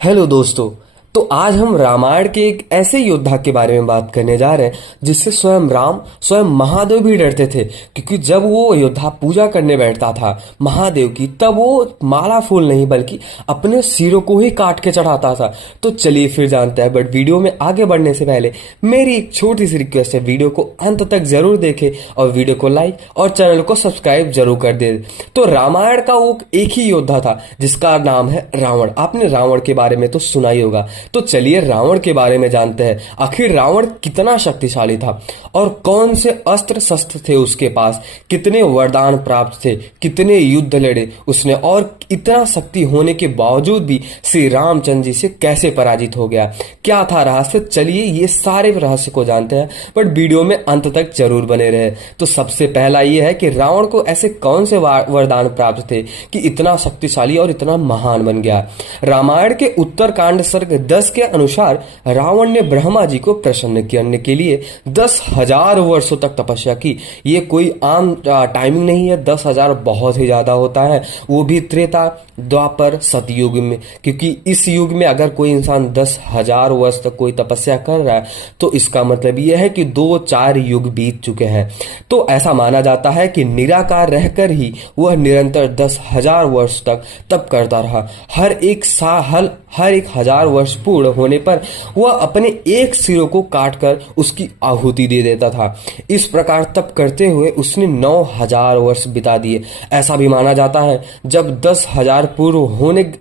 Hello दोस्तों। तो आज हम रामायण के एक ऐसे योद्धा के बारे में बात करने जा रहे हैं जिससे स्वयं राम स्वयं महादेव भी डरते थे, क्योंकि जब वो योद्धा पूजा करने बैठता था महादेव की, तब वो माला फूल नहीं बल्कि अपने सिरों को ही काट के चढ़ाता था। तो चलिए फिर जानते हैं। बट वीडियो में आगे बढ़ने से पहले मेरी एक छोटी सी रिक्वेस्ट है, वीडियो को अंत तक जरूर देखें और वीडियो को लाइक और चैनल को सब्सक्राइब जरूर कर दे। तो रामायण का वो एक ही योद्धा था जिसका नाम है रावण। आपने रावण के बारे में तो सुना ही होगा। तो चलिए रावण के बारे में जानते हैं। आखिर रावण कितना शक्तिशाली था और कौन से अस्त्र शस्त्र थे उसके पास, कितने वरदान प्राप्त थे, कितने युद्ध लड़े उसने, और इतना शक्ति होने के बावजूद भी श्री रामचंद्र जी से कैसे पराजित हो गया, क्या था रहस्य। चलिए ये सारे रहस्य को जानते हैं, बट वीडियो में अंत तक जरूर बने रहे। तो सबसे पहला ये है कि रावण को ऐसे कौन से वरदान प्राप्त थे कि इतना शक्तिशाली और इतना महान बन गया। रामायण के उत्तरकांड सर्ग 10 के अनुसार रावण ने ब्रह्मा जी को प्रसन्न करने के लिए 10,000 वर्षों तक तपस्या की। ये कोई आम टाइमिंग नहीं है, 10,000 बहुत ही ज्यादा होता है, वो भी त्रेता द्वापर सतयुग में। क्योंकि इस युग में अगर कोई इंसान 10,000 वर्ष तक कोई तपस्या कर रहा है तो इसका मतलब यह है कि 2-4 युग बीत चुके हैं। तो ऐसा माना जाता है कि निराकार रहकर ही वह निरंतर 10,000 वर्ष तक तप करता रहा। हर एक 1,000 वर्ष पूर्ण होने पर वह अपने एक सिरों को काटकर उसकी आहुति दे देता था। इस प्रकार तप करते हुए उसने 9,000 वर्ष बिता दिए। ऐसा भी माना जाता है जब 10,000 पूर्ण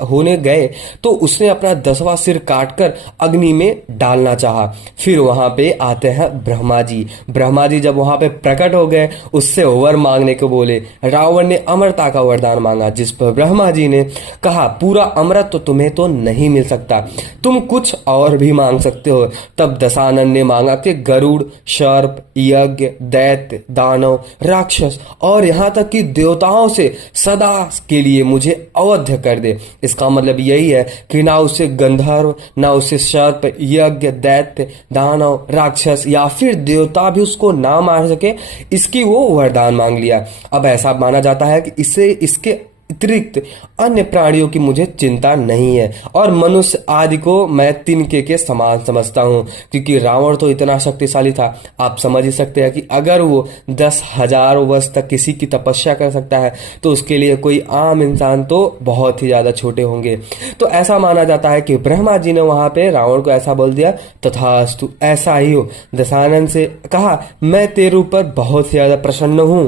होने गए तो उसने अपना 10वां सिर काटकर अग्नि में डालना चाहा। फिर वहां पे आते हैं ब्रह्मा जी। ब्रह्मा जी जब वहां पे प्रकट हो गए, उससे वर मांगने को बोले। रावण ने अमरता का वरदान मांगा, जिस पर ब्रह्मा जी ने कहा पूरा अमृत तो तुम्हें तो नहीं मिल सकता, तुम कुछ और भी मांग सकते हो। तब दशानन ने मांगा कि गरुड़, सर्प, यज्ञ, दैत्य, दानव, राक्षस और यहाँ तक कि देवताओं से सदा के लिए मुझे अवध्य कर दे। इसका मतलब यही है कि ना उसे गंधर्व, ना उसे सर्प, यज्ञ, दैत्य, दानव, राक्षस या फिर देवता भी उसको ना मार सके, इसकी वो वरदान मांग लिया। अब ऐसा माना जाता है कि इसके अतिरिक्त अन्य प्राणियों की मुझे चिंता नहीं है और मनुष्य आदि को मैं तिनके के समान समझता हूं, क्योंकि रावण तो इतना शक्तिशाली था। आप समझ ही सकते हैं कि अगर वो 10,000 वर्ष तक किसी की तपस्या कर सकता है तो उसके लिए कोई आम इंसान तो बहुत ही ज्यादा छोटे होंगे। तो ऐसा माना जाता है कि ब्रह्मा जी ने वहां पे रावण को ऐसा बोल दिया, तथास्तु, ऐसा ही हो। दशानन से कहा मैं तेरे ऊपर बहुत ही ज्यादा प्रसन्न हूं,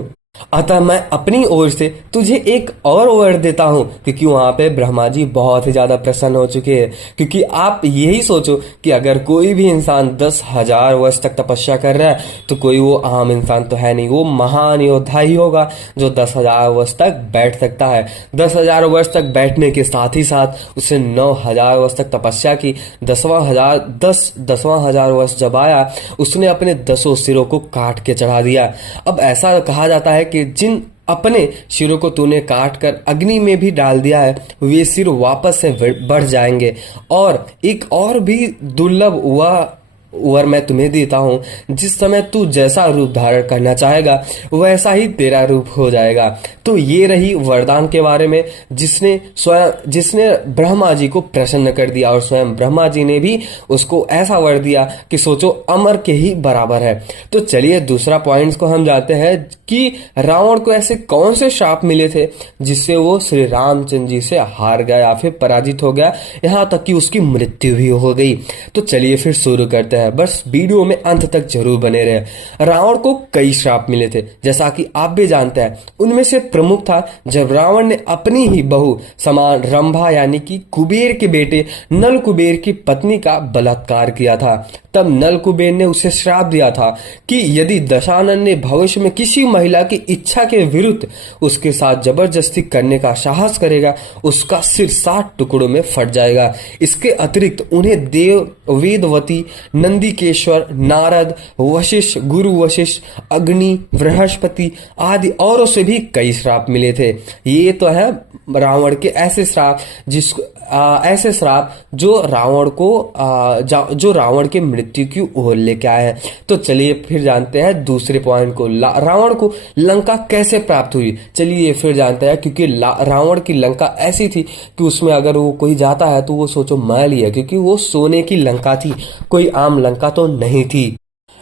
अतः मैं अपनी ओर से तुझे एक और वर देता हूं। क्योंकि वहां पे ब्रह्मा जी बहुत ही ज्यादा प्रसन्न हो चुके हैं। क्योंकि आप यही सोचो कि अगर कोई भी इंसान 10,000 वर्ष तक तपस्या कर रहा है तो कोई वो आम इंसान तो है नहीं, वो महान योद्धा ही होगा जो 10,000 वर्ष तक बैठ सकता है। 10,000 वर्ष तक बैठने के साथ ही साथ उसने 9,000 वर्ष तक तपस्या की। 10वां हजार वर्ष जब आया उसने अपने 10 सिरों को काट के चढ़ा दिया। अब ऐसा कहा जाता है कि जिन अपने सिरों को तूने काट कर अग्नि में भी डाल दिया है वे सिर वापस से बढ़ जाएंगे। और एक और भी दुर्लभ वर मैं तुम्हें देता हूं, जिस समय तू जैसा रूप धारण करना चाहेगा वैसा ही तेरा रूप हो जाएगा। तो ये रही वरदान के बारे में जिसने ब्रह्मा जी को प्रसन्न कर दिया, और स्वयं ब्रह्मा जी ने भी उसको ऐसा वर दिया कि सोचो अमर के ही बराबर है। तो चलिए दूसरा पॉइंट्स को हम जानते हैं कि रावण को ऐसे कौन से श्राप मिले थे जिससे वो श्री रामचंद्र जी से हार गया या फिर पराजित हो गया, यहाँ तक कि उसकी मृत्यु भी हो गई। तो चलिए फिर शुरू करते हैं, बस वीडियो में अंत तक जरूर बने रहे। रावण को कई श्राप मिले थे, जैसा कि आप भी जानते हैं। उनमें से प्रमुख था जब रावण ने अपनी ही बहू समान रंभा यानी कि कुबेर के बेटे नल कुबेर की पत्नी का बलात्कार किया था। तब नल कुबेर ने उसे श्राप दिया था कि यदि दशानन ने भविष्य में किसी महिला की इच्छा के विरुद्ध उसके साथ जबरदस्ती करने का साहस करेगा उसका सिर 7 टुकड़ों में फट जाएगा। इसके अतिरिक्त उन्हें देव वेदवती, नंदीकेश्वर, नारद, वशिष्ठ, गुरु वशिष्ठ, अग्नि, बृहस्पति आदि औरों से भी कई श्राप मिले थे। ये तो है रावण के ऐसे श्राप ऐसे श्राप जो रावण को जो रावण की मृत्यु की ओर लेके आए हैं। तो चलिए फिर जानते हैं दूसरे पॉइंट को, रावण को लंका कैसे प्राप्त हुई। चलिए फिर जानते हैं, क्योंकि रावण की लंका ऐसी थी कि उसमें अगर वो कोई जाता है तो वो सोचो मर लिया, क्योंकि वो सोने की लंका थी, कोई आम लंका तो नहीं थी।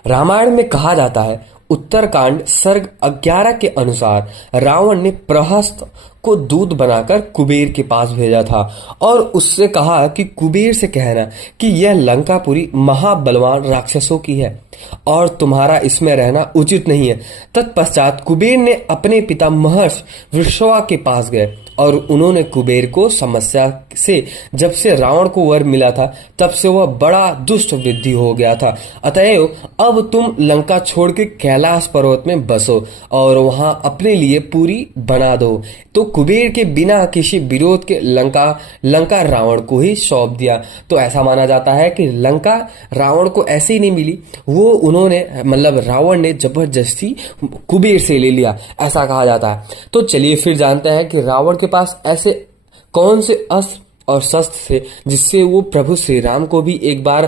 रामायण में कहा जाता है, उत्तरकांड सर्ग 11 के अनुसार रावण ने प्रहस्त को दूत बनाकर कुबेर के पास भेजा था और उससे कहा कि कुबेर से कहना कि यह लंकापुरी महाबलवान राक्षसों की है और तुम्हारा इसमें रहना उचित नहीं है। तत्पश्चात कुबेर ने अपने पिता महर्षि विश्रवा के पास गए और उन्होंने कुबेर को समस्या से, जब से रावण को वर मिला था तब से वह बड़ा दुष्ट वृद्धि हो गया था, अतएव अब तुम लंका छोड़ के कैलाश पर्वत में बसो और वहां अपने लिए पूरी बना दो। तो कुबेर के बिना किसी विरोध के लंका रावण को ही सौंप दिया। तो ऐसा माना जाता है कि लंका रावण को ऐसे ही नहीं मिली, वो उन्होंने मतलब रावण ने जबरदस्ती कुबेर से ले लिया, ऐसा कहा जाता है। तो चलिए फिर जानते हैं कि रावण के पास ऐसे कौन से अस्त्र और शस्त्र थे जिससे वो प्रभु श्री राम को भी एक बार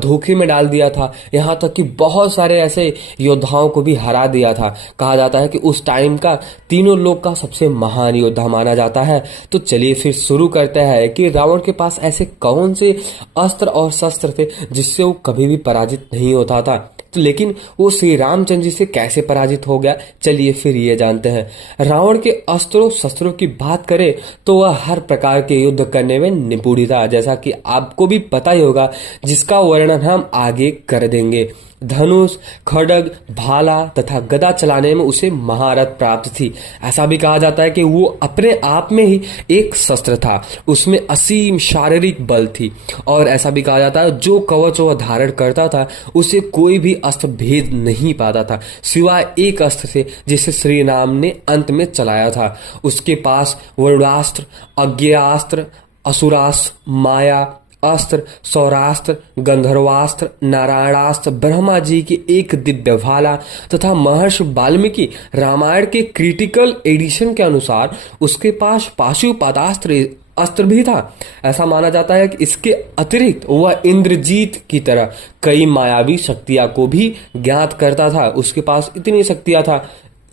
धोखे में डाल दिया था, यहाँ तक कि बहुत सारे ऐसे योद्धाओं को भी हरा दिया था। कहा जाता है कि उस टाइम का तीनों लोग का सबसे महान योद्धा माना जाता है। तो चलिए फिर शुरू करते हैं कि रावण के पास ऐसे कौन से अस्त्र और शस्त्र थे जिससे वो कभी भी पराजित नहीं होता था। तो लेकिन वो श्री रामचंद्र जी से कैसे पराजित हो गया, चलिए फिर ये जानते हैं। रावण के अस्त्रों शस्त्रों की बात करें तो वह हर प्रकार के युद्ध करने में निपुण था, जैसा कि आपको भी पता ही होगा, जिसका वर्णन हम आगे कर देंगे। धनुष, खड्ग, भाला तथा गदा चलाने में उसे महारत प्राप्त थी। ऐसा भी कहा जाता है कि वो अपने आप में ही एक शस्त्र था, उसमें असीम शारीरिक बल थी। और ऐसा भी कहा जाता है जो कवच वह धारण करता था उसे कोई भी अस्त्र भेद नहीं पाता था, सिवाय एक अस्त्र से जिसे श्री राम ने अंत में चलाया था। उसके पास वरुणास्त्र, अज्ञास्त्र, असुरास्त्र, माया अस्त्र, सौरास्त्र, गंधर्वास्त्र, नारायणास्त्र, ब्रह्मा जी की एक दिव्य भाला तथा महर्षि वाल्मीकि रामायण के क्रिटिकल एडिशन के अनुसार उसके पास पाशुपतास्त्र अस्त्र भी था। ऐसा माना जाता है कि इसके अतिरिक्त वह इंद्रजीत की तरह कई मायावी शक्तियां को भी ज्ञात करता था। उसके पास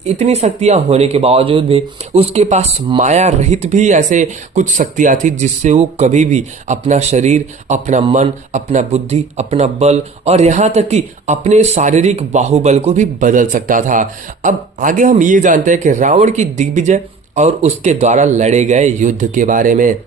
इतनी शक्तियां होने के बावजूद भी उसके पास माया रहित भी ऐसे कुछ शक्तियां थी जिससे वो कभी भी अपना शरीर, अपना मन, अपना बुद्धि, अपना बल और यहाँ तक कि अपने शारीरिक बाहुबल को भी बदल सकता था। अब आगे हम ये जानते हैं कि रावण की दिग्विजय और उसके द्वारा लड़े गए युद्ध के बारे में।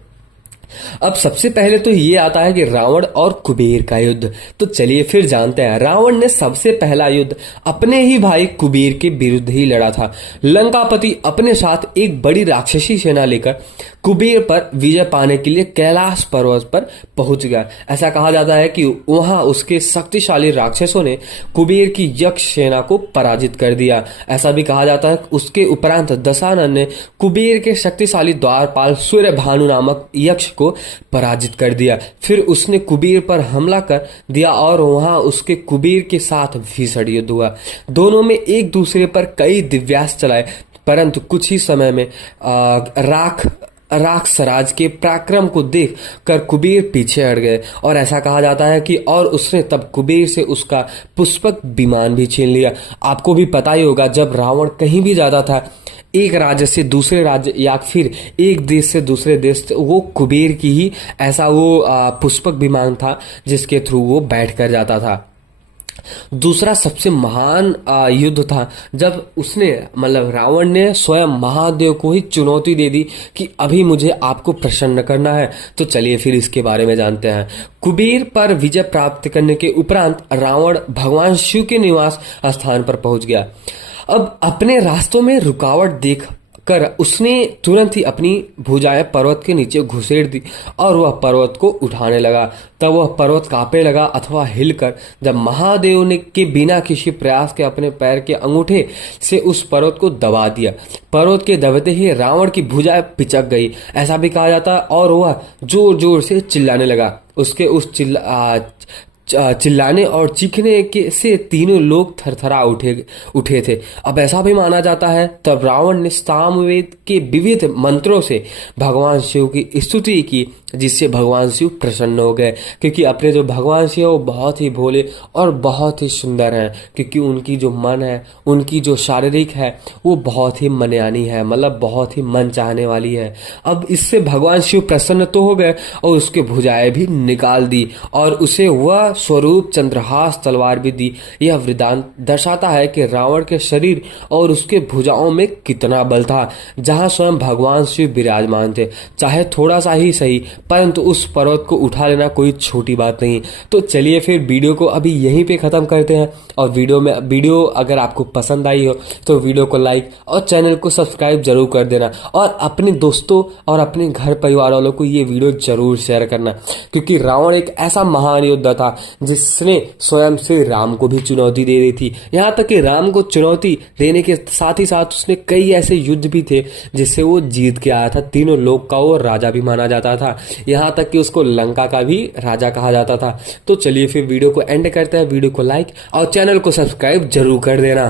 अब सबसे पहले तो ये आता है कि रावण और कुबेर का युद्ध। तो चलिए फिर जानते हैं। रावण ने सबसे पहला युद्ध अपने ही भाई कुबेर के विरुद्ध ही लड़ा था। लंकापति अपने साथ एक बड़ी राक्षसी सेना लेकर कुबेर पर विजय पाने के लिए कैलाश पर्वत पर पहुंच गया। ऐसा कहा जाता है कि वहां उसके शक्तिशाली राक्षसों ने कुबेर की यक्ष सेना को पराजित कर दिया। ऐसा भी कहा जाता है कि उसके उपरांत दशानन ने कुबेर के शक्तिशाली द्वारपाल सूर्य भानु नामक यक्ष को पराजित कर दिया। फिर उसने कुबेर पर हमला कर दिया और वहां उसके कुबेर के साथ भीषण युद्ध हुआ। दोनों में एक दूसरे पर कई दिव्यास्त्र चलाए, परंतु कुछ ही समय में राक्षसराज के पराक्रम को देख कर कुबेर पीछे हट गए और ऐसा कहा जाता है कि और उसने तब कुबेर से उसका पुष्पक विमान भी छीन लिया। आपको भी पता ही होगा, जब रावण कहीं भी जाता था, एक राज्य से दूसरे राज्य या फिर एक देश से दूसरे देश, वो कुबेर की ही ऐसा वो पुष्पक विमान था जिसके थ्रू वो बैठ कर जाता था। दूसरा सबसे महान युद्ध था जब उसने मतलब रावण ने स्वयं महादेव को ही चुनौती दे दी कि अभी मुझे आपको प्रसन्न करना है। तो चलिए फिर इसके बारे में जानते हैं। कुबेर पर विजय प्राप्त करने के उपरांत रावण भगवान शिव के निवास स्थान पर पहुंच गया। अब अपने रास्तों में रुकावट देख कर उसने तुरंत ही अपनी भुजाएं पर्वत के नीचे घुसेड़ दी और वह पर्वत को उठाने लगा। तब वह पर्वत कांपने लगा अथवा हिलकर जब महादेव ने के बिना किसी प्रयास के अपने पैर के अंगूठे से उस पर्वत को दबा दिया। पर्वत के दबते ही रावण की भुजाएं पिचक गई, ऐसा भी कहा जाता है, और वह जोर जोर से चिल्लाने लगा। उसके उस चिल्लाने और चीखने के से तीनों लोग थरथरा उठे थे। अब ऐसा भी माना जाता है तब रावण ने सामवेद के विविध मंत्रों से भगवान शिव की स्तुति की जिससे भगवान शिव प्रसन्न हो गए, क्योंकि अपने जो भगवान शिव है वो बहुत ही भोले और बहुत ही सुंदर हैं, क्योंकि उनकी जो मन है, उनकी जो शारीरिक है वो बहुत ही मनयानी है, मतलब बहुत ही मन चाहने वाली है। अब इससे भगवान शिव प्रसन्न तो हो गए और उसके भुजाएं भी निकाल दी और उसे वह स्वरूप चंद्रहास तलवार भी दी। यह वृतांत दर्शाता है कि रावण के शरीर और उसके भुजाओं में कितना बल था, जहां स्वयं भगवान शिव विराजमान थे। चाहे थोड़ा सा ही सही, परंतु उस पर्वत को उठा लेना कोई छोटी बात नहीं। तो चलिए फिर वीडियो को अभी यहीं पे ख़त्म करते हैं, और वीडियो अगर आपको पसंद आई हो तो वीडियो को लाइक और चैनल को सब्सक्राइब जरूर कर देना, और अपने दोस्तों और अपने घर परिवार वालों को ये वीडियो जरूर शेयर करना, क्योंकि रावण एक ऐसा महान योद्धा था जिसने स्वयं से राम को भी चुनौती दे दी थी। यहाँ तक कि राम को चुनौती देने के साथ ही साथ उसने कई ऐसे युद्ध भी थे जिससे वो जीत के आया था। तीनों लोक का वो राजा भी माना जाता था, यहाँ तक कि उसको लंका का भी राजा कहा जाता था। तो चलिए फिर वीडियो को एंड करते हैं। वीडियो को लाइक और चैनल को सब्सक्राइब जरूर कर देना।